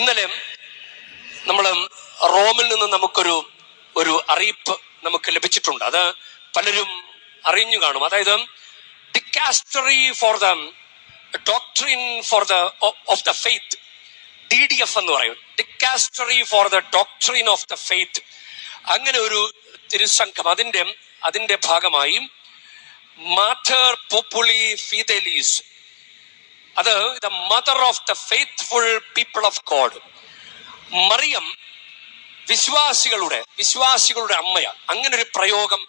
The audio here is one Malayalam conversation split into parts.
ഇന്നലെ നമ്മൾ റോമിൽ നിന്ന് നമുക്കൊരു അറിയിപ്പ് നമുക്ക് ലഭിച്ചിട്ടുണ്ട്. അത് പലരും അറിഞ്ഞു കാണും. അതായത് dicastery for the doctrine for the of the faith, DDF എന്ന് പറയും, dicastery for the doctrine of the faith. അങ്ങനെ ഒരു തിരുസംഘം അതിന്റെ ഭാഗമായി മാറ്റർ പോപ്പുലി ഫിദേലിസ്, അത് the mother of the faithful people of God, Mariyam വിശ്വാസികളുടെ അമ്മയ, അങ്ങനെ ഒരു പ്രയോഗം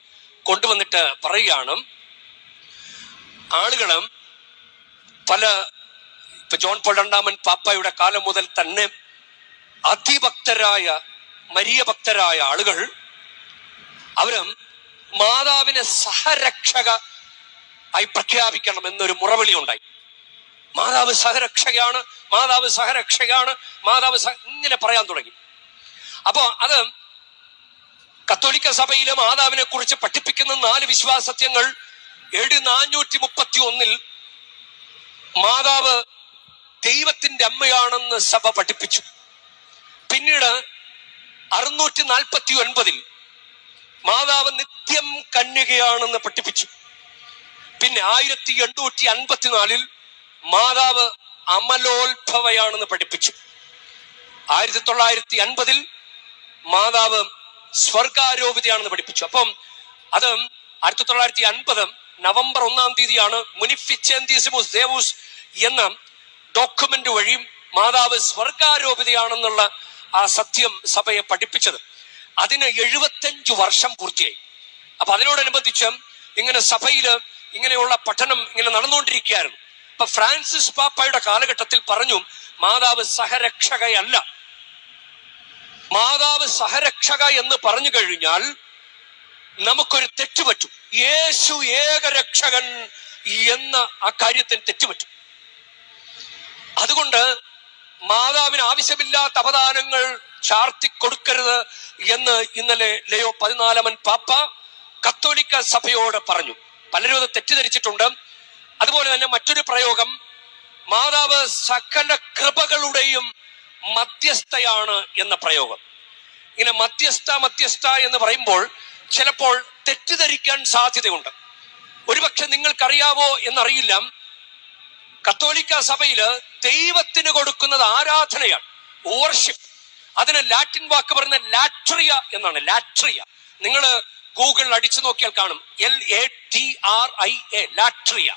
കൊണ്ടുവന്നിട്ട് പറയുകയാണ്. ആളുകള് ഇപ്പൊ ജോൺ പോൾ രണ്ടാമൻ പാപ്പായുടെ കാലം മുതൽ തന്നെ അതിഭക്തരായ മരിയ ഭക്തരായ ആളുകൾ അവര് മാതാവിനെ സഹരക്ഷക ആയി പ്രഖ്യാപിക്കണം എന്നൊരു മുറവിളി ഉണ്ടായി. മാതാവ് സഹരക്ഷകയാണ്, മാതാവ് സഹരക്ഷകയാണ്, ഇങ്ങനെ പറയാൻ തുടങ്ങി. അപ്പോ അത് കത്തോലിക്ക സഭയിലെ മാതാവിനെ കുറിച്ച് പഠിപ്പിക്കുന്ന 4 വിശ്വാസത്യങ്ങൾ AD 431 മാതാവ് ദൈവത്തിന്റെ അമ്മയാണെന്ന് സഭ പഠിപ്പിച്ചു. പിന്നീട് 649 മാതാവ് നിത്യം കന്യകയാണെന്ന് പഠിപ്പിച്ചു. പിന്നെ 1854 മാതാവ് അമലോത്ഭവയാണെന്ന് പഠിപ്പിച്ചു. 1950 മാതാവ് സ്വർഗാരോപിതയാണെന്ന് പഠിപ്പിച്ചു. അപ്പം അത് 1950 നവംബർ 1 മുനിഫിച്ചെന്തിസിമുസ് ദേവൂസ് എന്ന ഡോക്യുമെന്റ് വഴി മാതാവ് സ്വർഗാരോപിതയാണെന്നുള്ള ആ സത്യം സഭയെ പഠിപ്പിച്ചത്. അതിന് 75 വർഷം പൂർത്തിയായി. അപ്പൊ അതിനോടനുബന്ധിച്ച് ഇങ്ങനെ സഭയില് ഇങ്ങനെയുള്ള പഠനം ഇങ്ങനെ നടന്നുകൊണ്ടിരിക്കുകയായിരുന്നു. അപ്പൊ ഫ്രാൻസിസ് പാപ്പായുടെ കാലഘട്ടത്തിൽ പറഞ്ഞു, മാതാവ് സഹരക്ഷകയല്ല. മാതാവ് സഹരക്ഷക എന്ന് പറഞ്ഞു കഴിഞ്ഞാൽ നമുക്കൊരു തെറ്റുപറ്റും. യേശു ഏകരക്ഷകൻ എന്ന ആ കാര്യത്തിന് തെറ്റുപറ്റും. അതുകൊണ്ട് മാതാവിന് ആവശ്യമില്ലാത്ത അവദാനങ്ങൾ ചാർത്തി കൊടുക്കരുത് എന്ന് ഇന്നലെ ലിയോ 14 പാപ്പ കത്തോലിക്ക സഭയോട് പറഞ്ഞു. പലരും അത് തെറ്റിദ്ധരിച്ചിട്ടുണ്ട്. അതുപോലെ തന്നെ മറ്റൊരു പ്രയോഗം, മാതാവ് സകല കൃപകളുടെയും മധ്യസ്ഥയാണ് എന്ന പ്രയോഗം. ഇങ്ങനെ മധ്യസ്ഥ എന്ന് പറയുമ്പോൾ ചിലപ്പോൾ തെറ്റിദ്ധരിക്കാൻ സാധ്യതയുണ്ട്. ഒരുപക്ഷെ നിങ്ങൾക്കറിയാവോ എന്നറിയില്ല, കത്തോലിക്ക സഭയില് ദൈവത്തിന് കൊടുക്കുന്നത് ആരാധനയാണ്, വർഷിപ്പ്. അതിന് ലാറ്റിൻ വാക്ക് പറയുന്ന ലാട്രിയ എന്നാണ്. ലാട്രിയ നിങ്ങൾ ഗൂഗിളിൽ അടിച്ചു നോക്കിയാൽ കാണും, LATRIA, ലാട്രിയ.